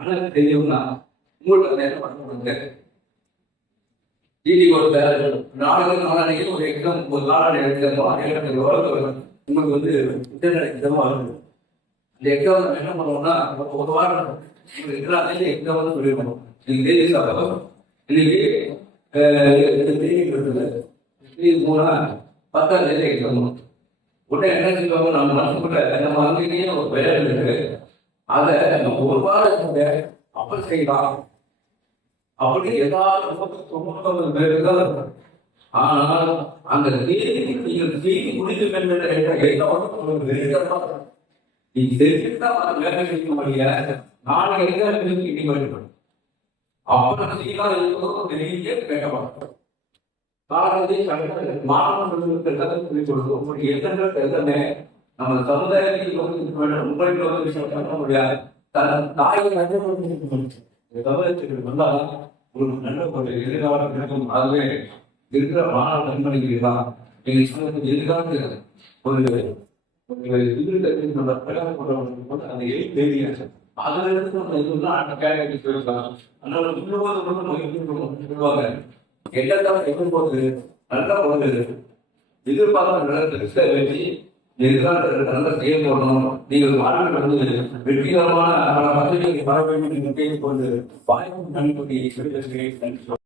ஆனால் தெரியும்னா உங்களுக்கு அந்த என்ன முடியுங்க? டிடி ஒரு நாடகம் நாளானைக்கு ஒரு எக்ஸாம் ஒரு நாளான எக்ஸாமோ எனக்கு உங்களுக்கு வந்து இன்டர்நெட் எக்ஸாமோ வரும் அந்த எக்ஸாம் என்ன பண்ணுவோம்னா ஒரு வாரம் உங்களுக்கு இருக்கிறாங்க எக்ஸாம் வந்து சொல்லிருக்கணும் இன்னைக்கு தேதி சாப்பிடும் இன்னைக்கு தேதி இருக்குது இது மூணா பத்தாம் தேதி எக்ஸாம் உடனே என்ன செய்வாங்க? நம்ம மனசுக்குள்ள நம்ம வந்து ஒரு வேலை இருக்கு. அதை நம்ம ஒரு வாரத்துக்கு அப்ப செய்யலாம் அப்படி ஏதாவது பேர் ஆனால் அந்த தேதிக்கு நீங்கள் செய்தி என்ற நீ தெரிஞ்சுட்டா அது வேலை செய்ய முடியல. நாளை அப்புறம் செய்யலாம் இருக்கிறதும் பெரிய கேட்கப்படும். காரணத்தை மாணவர்களுக்கு எல்லாத்தையும் சொல்லிக் கொடுக்கும். உங்களுடைய நம்ம சமுதாயத்தில் வந்து உங்களுக்கு வந்து விஷயம் பண்ண முடியாது தன் தாயை சமுதாயத்துக்கு வந்தால் ஒரு நல்ல ஒரு எதிர்காலம் இருக்கும் அதுவே இருக்கிற மாணவ கண்மணிகள் தான். எங்கள் சொன்னது எதிர்காலத்தில் ஒரு ஒரு இது பிரகாரம் கொண்டவங்களுக்கு வந்து அந்த எயிட் தெரியும் அதுல இருந்து நம்ம இதெல்லாம் அந்த கேரக்டர் சொல்லிருக்கலாம் அதனால முன்னோடு சொல்லுவாங்க. எல்லாம் எதிர்போது நல்லா போகுது எதிர்பார்த்த வெற்றி நல்ல செயல்படணும் நீங்கள் வாழ்க்கை வந்து வெற்றிகரமான பல பதவிகளை வர வேண்டும் என்று கேட்டுக்கொண்டு வாய்ப்பு நன்கொடை